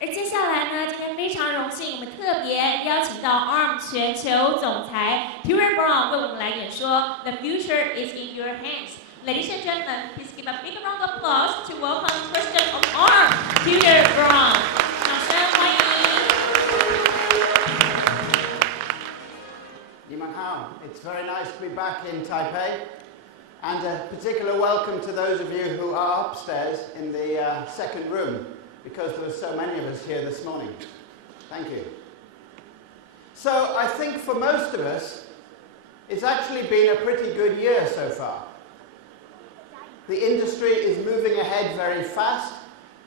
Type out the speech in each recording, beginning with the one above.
而接下来呢，今天非常荣幸，我们特别邀请到 ARM 全球总裁 Tudor 为我们来演说 The future is in your hands. Ladies and gentlemen, please give a big round of applause to welcome President of ARM, Tudor. 掌声欢迎。你们好. It's very nice to be back in Taipei, and a particular welcome to those of you who are upstairs in the second room, because there were so many of us here this morning. Thank you. So I think for most of us, it's actually been a pretty good year so far. The industry is moving ahead very fast,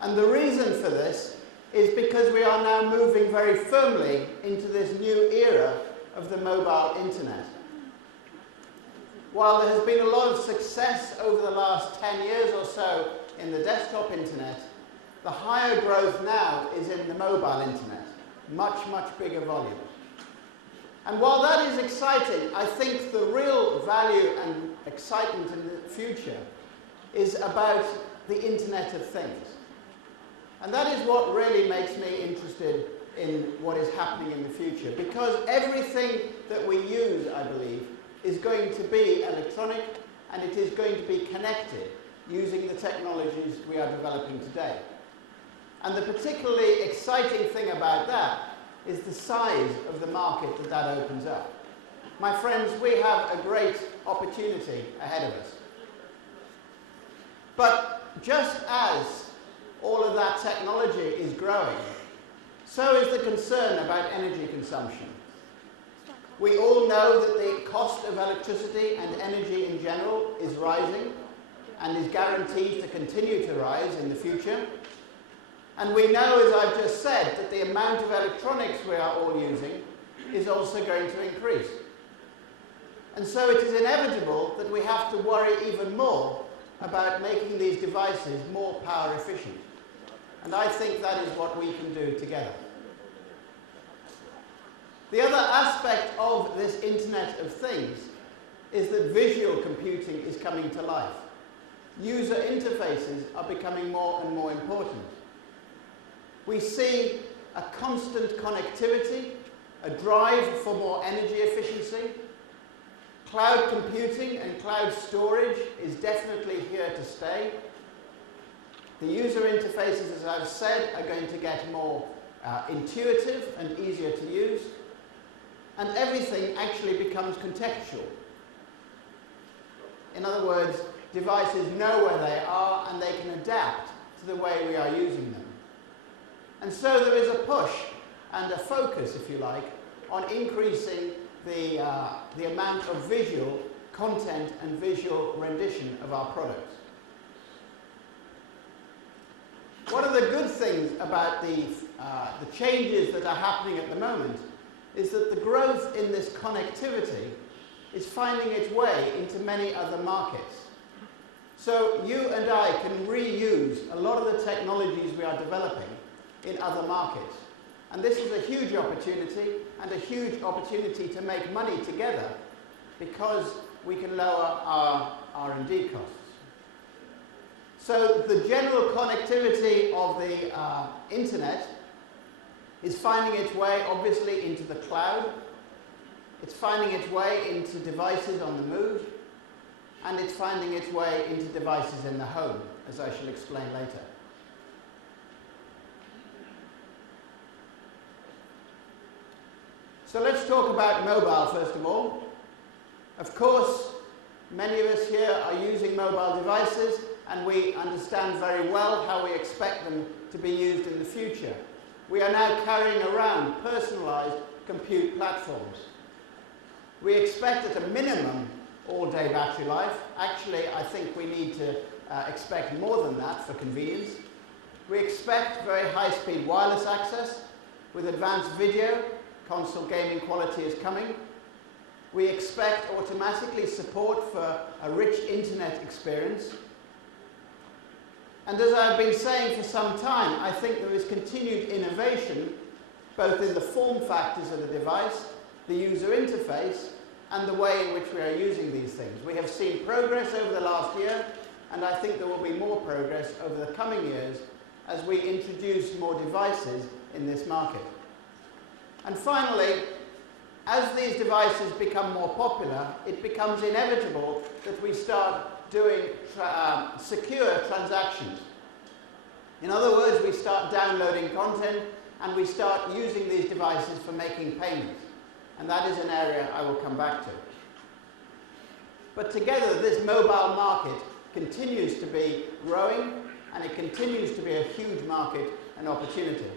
and the reason for this is because we are now moving very firmly into this new era of the mobile internet. While there has been a lot of success over the last 10 years or so in the desktop internet, the higher growth now is in the mobile internet, much, much bigger volumes. And while that is exciting, I think the real value and excitement in the future is about the Internet of Things. And that is what really makes me interested in what is happening in the future, because everything that we use, I believe, is going to be electronic, and it is going to be connected using the technologies we are developing today. And the particularly exciting thing about that is the size of the market that that opens up. My friends, we have a great opportunity ahead of us. But just as all of that technology is growing, so is the concern about energy consumption. We all know that the cost of electricity and energy in general is rising and is guaranteed to continue to rise in the future. And we know, as I've just said, that the amount of electronics we are all using is also going to increase. And so it is inevitable that we have to worry even more about making these devices more power efficient. And I think that is what we can do together. The other aspect of this Internet of Things is that visual computing is coming to life. User interfaces are becoming more and more important. We see a constant connectivity, a drive for more energy efficiency. Cloud computing and cloud storage is definitely here to stay. The user interfaces, as I've said, are going to get more intuitive and easier to use. And everything actually becomes contextual. In other words, devices know where they are and they can adapt to the way we are using them. And so there is a push and a focus, if you like, on increasing the amount of visual content and visual rendition of our products. One of the good things about the changes that are happening at the moment is that the growth in this connectivity is finding its way into many other markets. So you and I can reuse a lot of the technologies we are developing in other markets. And this is a huge opportunity, and a huge opportunity to make money together, because we can lower our R&D costs. So the general connectivity of the internet is finding its way, obviously, into the cloud. It's finding its way into devices on the move, and it's finding its way into devices in the home, as I shall explain later. So let's talk about mobile first of all. Of course, many of us here are using mobile devices, and we understand very well how we expect them to be used in the future. We are now carrying around personalized compute platforms. We expect at a minimum all-day battery life. Actually, I think we need to expect more than that for convenience. We expect very high-speed wireless access with advanced video. Console gaming quality is coming. We expect automatically support for a rich internet experience. And as I've been saying for some time, I think there is continued innovation both in the form factors of the device, the user interface, and the way in which we are using these things. We have seen progress over the last year, and I think there will be more progress over the coming years as we introduce more devices in this market. And finally, as these devices become more popular, it becomes inevitable that we start doing secure transactions. In other words, we start downloading content and we start using these devices for making payments. And that is an area I will come back to. But together, this mobile market continues to be growing, and it continues to be a huge market and opportunity.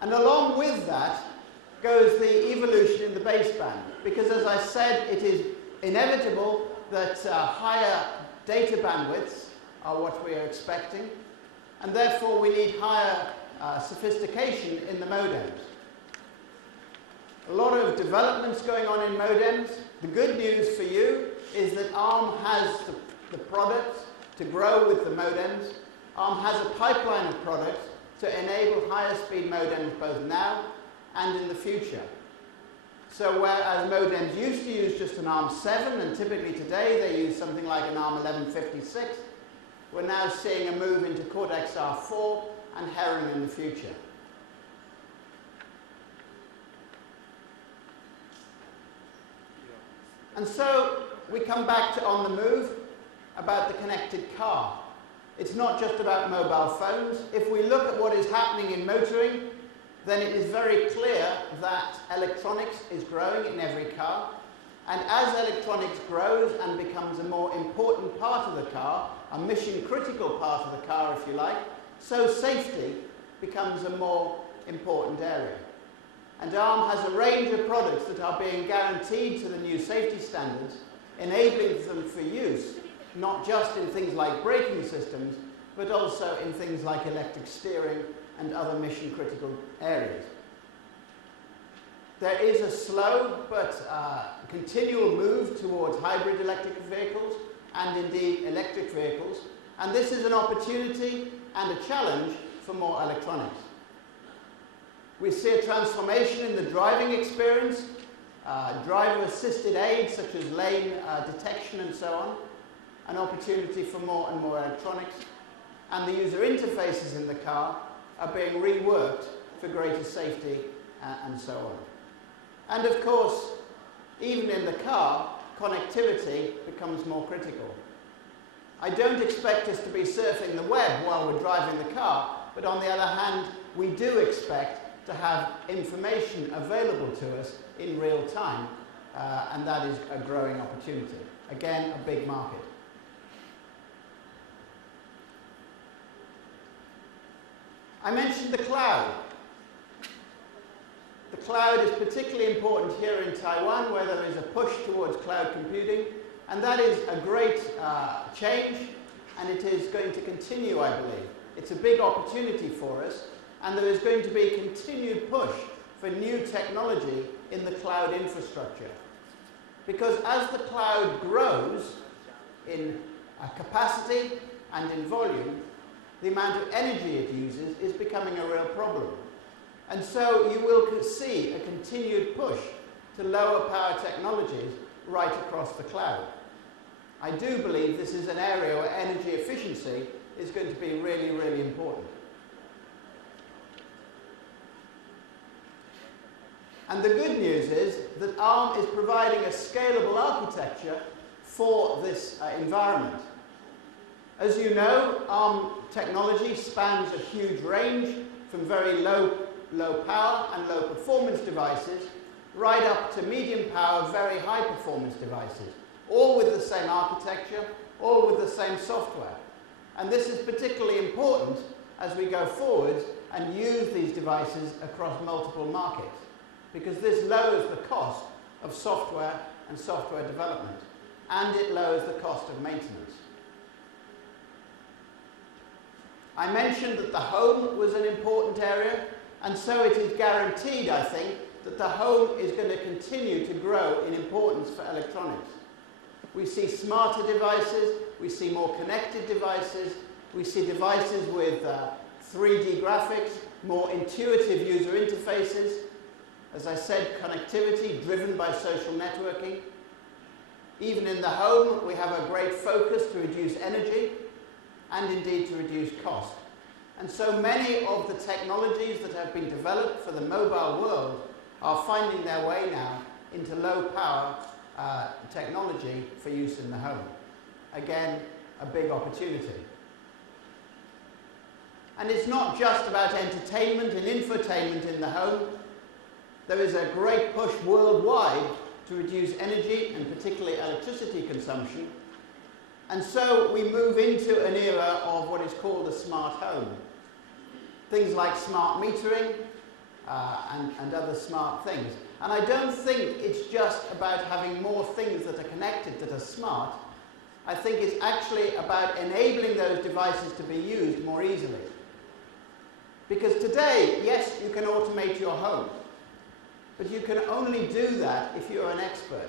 And along with that goes the evolution in the baseband, because as I said, it is inevitable that higher data bandwidths are what we are expecting, and therefore we need higher sophistication in the modems. A lot of developments going on in modems. The good news for you is that ARM has the products to grow with the modems. ARM has a pipeline of products to enable higher speed modems both now and in the future. So whereas modems used to use just an ARM 7, and typically today they use something like an ARM 1156, we're now seeing a move into Cortex-R4 and Heron in the future. And so we come back to On the Move about the connected car. It's not just about mobile phones. If we look at what is happening in motoring, then it is very clear that electronics is growing in every car. And as electronics grows and becomes a more important part of the car, a mission-critical part of the car, if you like, so safety becomes a more important area. And ARM has a range of products that are being guaranteed to the new safety standards, enabling them for use, not just in things like braking systems, but also in things like electric steering and other mission-critical areas. There is a slow but continual move towards hybrid electric vehicles and indeed electric vehicles, and this is an opportunity and a challenge for more electronics. We see a transformation in the driving experience, driver-assisted aids such as lane detection and so on, an opportunity for more and more electronics, and the user interfaces in the car are being reworked for greater safety and so on. And of course, even in the car, connectivity becomes more critical. I don't expect us to be surfing the web while we're driving the car, but on the other hand, we do expect to have information available to us in real time, and that is a growing opportunity. Again, a big market. I mentioned the cloud. The cloud is particularly important here in Taiwan, where there is a push towards cloud computing, and that is a great change, and it is going to continue, I believe. It's a big opportunity for us, and there is going to be a continued push for new technology in the cloud infrastructure. Because as the cloud grows in capacity and in volume, the amount of energy it uses is becoming a real problem. And so you will see a continued push to lower power technologies right across the cloud. I do believe this is an area where energy efficiency is going to be really, really important. And the good news is that ARM is providing a scalable architecture for this environment. As you know, ARM technology spans a huge range from very low power and low performance devices right up to medium power, very high performance devices, all with the same architecture, all with the same software. And this is particularly important as we go forward and use these devices across multiple markets, because this lowers the cost of software and software development, and it lowers the cost of maintenance. I mentioned that the home was an important area, and so it is guaranteed, I think, that the home is going to continue to grow in importance for electronics. We see smarter devices, we see more connected devices, we see devices with 3D graphics, more intuitive user interfaces. As I said, connectivity driven by social networking. Even in the home, we have a great focus to reduce energy, and indeed to reduce cost. And so many of the technologies that have been developed for the mobile world are finding their way now into low power technology for use in the home. Again, a big opportunity. And it's not just about entertainment and infotainment in the home. There is a great push worldwide to reduce energy and particularly electricity consumption. And so we move into an era of what is called a smart home. Things like smart metering and other smart things. And I don't think it's just about having more things that are connected that are smart. I think it's actually about enabling those devices to be used more easily. Because today, yes, you can automate your home, but you can only do that if you're an expert.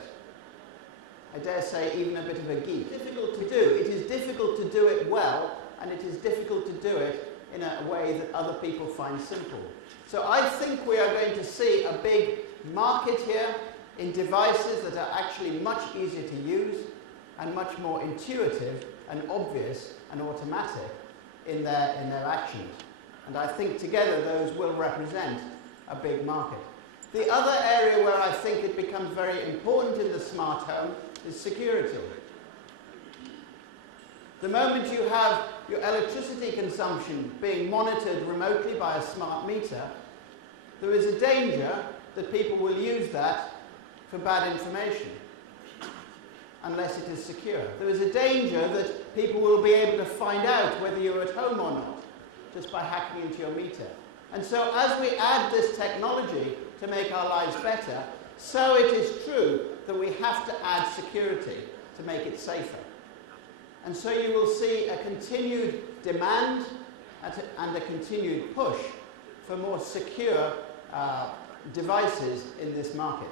I dare say even a bit of a geek. It's difficult to do. It is difficult to do it well, and it is difficult to do it in a way that other people find simple. So I think we are going to see a big market here in devices that are actually much easier to use and much more intuitive and obvious and automatic in their actions. And I think together those will represent a big market. The other area where I think it becomes very important in the smart home is security. The moment you have your electricity consumption being monitored remotely by a smart meter, there is a danger that people will use that for bad information, unless it is secure. There is a danger that people will be able to find out whether you're at home or not, just by hacking into your meter. And so as we add this technology to make our lives better, so it is true that we have to add security to make it safer. And so you will see a continued demand and a continued push for more secure devices in this market.